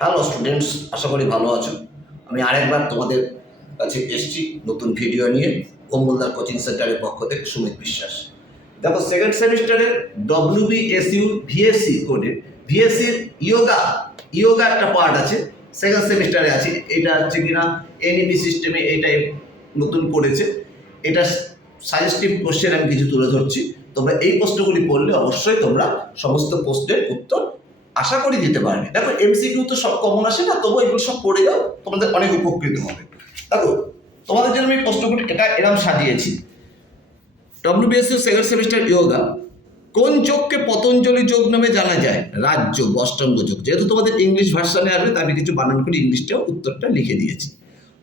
Hello students, আশা করি ভালো আছো। আমি আরেকবার তোমাদের কাছে এসেছি নতুন ভিডিও নিয়ে। অমূলদার কোচিং সেন্টারের পক্ষ থেকে সুমিত বিশ্বাস। দেখো, সেকেন্ড সেমিস্টারের WBSU ভিএসসি কোডে ভিএসসির ইয়োগা একটা পার্ট আছে, সেকেন্ড সেমিস্টারে আছে। এটা হচ্ছে কিনা NEP সিস্টেমে এটাই নতুন করেছে। এটা সাজেস্টিভ কোশ্চেন আমি কিছু তুলে ধরছি। তোমরা এই প্রশ্নগুলি পড়লে অবশ্যই তোমরা সমস্ত প্রশ্নের উত্তর আশা করি দিতে পারবে। দেখো, MCQ তো সব কমন আসে না, তবু এগুলো সব পড়ে যাও, তোমাদের অনেক উপকৃত হবে। দেখো, তোমাদের জন্য আমি প্রশ্নগুলি এরকম সাজিয়েছি। WBSU সেকেন্ড সেমিস্টার ইয়োগা, কোন যোগকে পতঞ্জলি যোগ নামে জানা যায়? রাজযোগ, অষ্টাঙ্গ যোগ। যেহেতু তোমাদের ইংলিশ ভার্সানে আসবে, তাই আমি কিছু বানান করে ইংলিশটাও উত্তরটা লিখে দিয়েছি।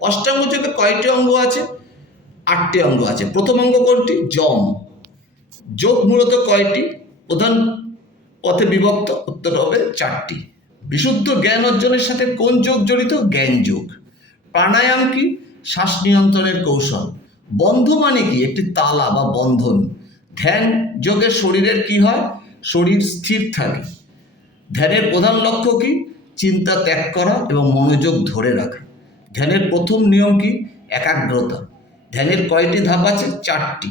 অষ্টাঙ্গ যোগে কয়টি অঙ্গ আছে? 8টি অঙ্গ আছে। প্রথম অঙ্গ কোনটি? যম। যোগ মূলত কয়টি? প্রধান পথে বিভক্ত। উত্তর হবে 4টি। বিশুদ্ধ জ্ঞান অর্জনের সাথে কোন যোগ জড়িত? জ্ঞান যোগ। প্রাণায়াম কি? শ্বাস নিয়ন্ত্রণের কৌশল। বন্ধ মানে কি? একটি তালা বা বন্ধন। ধ্যান যোগে শরীরের কি হয়? শরীর স্থির থাকে। ধ্যানের প্রধান লক্ষ্য কি? চিন্তা ত্যাগ করা এবং মনোযোগ ধরে রাখা। ধ্যানের প্রথম নিয়ম কি? একাগ্রতা। ধ্যানের কয়টি ধাপ আছে? 4টি।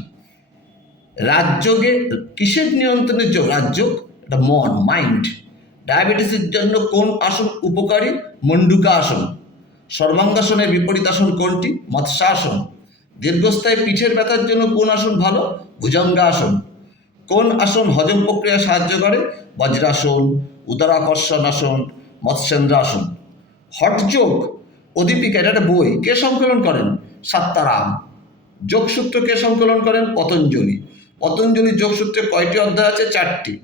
রাজযোগে কিসের নিয়ন্ত্রণের যোগ? রাজযোগ এটা মন, মাইন্ড। ডায়াবেটিসের জন্য কোন আসন উপকারী? মণ্ডুকা আসন। সর্বাঙ্গাসনের বিপরীত আসন কোনটি? মৎস্যাসন। দীর্ঘস্থায়ী পিঠের ব্যথার জন্য কোন আসন ভালো? ভুজঙ্গাসন। কোন আসন হজম প্রক্রিয়া সাহায্য করে? বজ্রাসন, উদরাকর্ষণ আসন, মৎস্যেন্দ্রাসন। হঠযোগ অধিপিকা, এটা একটা বই, কে সংকলন করেন? সাত্তারাম। যোগসূত্র কে সংকলন করেন? পতঞ্জলি। পতঞ্জলি যোগসূত্রে কয়টি অধ্যায় আছে? 4টি।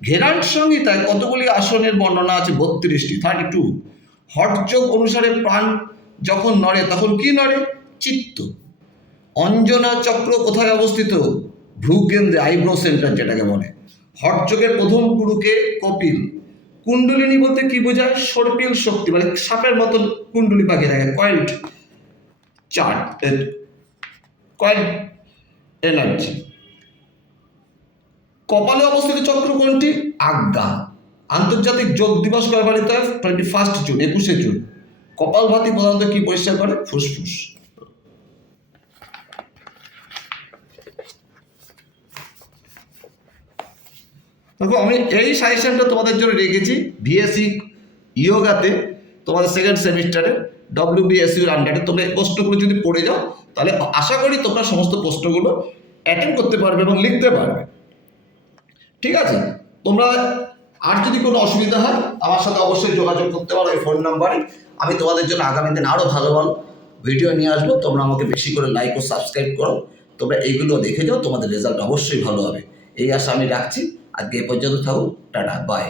ঘেরান্ট সংহিতায় কতগুলি আসনের বর্ণনা আছে? 32টি, 32। হঠযোগ অনুসারে প্রাণ যখন নড়ে তখন কি নড়ে? চিত্ত। অঞ্জনা চক্র কোথায় অবস্থিত? ভ্রুকেন্দ্রে, আইব্রো সেন্টার যেটাকে বলে। হঠযোগের প্রথম গুরুকে কপিল। কুণ্ডলিনী বলতে কি বোঝায়? সর্পিল শক্তি, মানে সাপের মতন কুণ্ডলী পাখি থাকে, কয়েল্ড চার্ট, কয়েল্ড এনার্জি। কপালে অবস্থিত চক্র কোনটি? আজ্ঞা। আন্তর্জাতিক যোগ দিবস কবে পালিত হয়? 21 জুন, 21শে জুন। কপালভাতি প্রধানত কি পরিষ্কার করে? ফুসফুস। দেখো, আমি এই সাজেশনটা তোমাদের জন্য রেখেছি ভিএসসি ইয়োগাতে, তোমাদের সেকেন্ড সেমিস্টারে WBSU আন্ডারে। তোমরা এই প্রশ্নগুলো যদি পড়ে যাও, তাহলে আশা করি তোমরা সমস্ত প্রশ্নগুলো অ্যাটেন্ড করতে পারবে এবং লিখতে পারবে। ঠিক আছে? তোমরা আর যদি কোনো অসুবিধা হয় আমার সাথে অবশ্যই যোগাযোগ করতে পারো এই ফোন নাম্বারে। আমি তোমাদের জন্য আগামী দিন আরও ভালো ভালো ভিডিও নিয়ে আসবো। তোমরা আমাকে বেশি করে লাইক ও সাবস্ক্রাইব করো। তোমরা এইগুলো দেখে যাও, তোমাদের রেজাল্ট অবশ্যই ভালো হবে, এই আশা আমি রাখছি। আজকে এ পর্যন্ত থাকুক। Tata, by.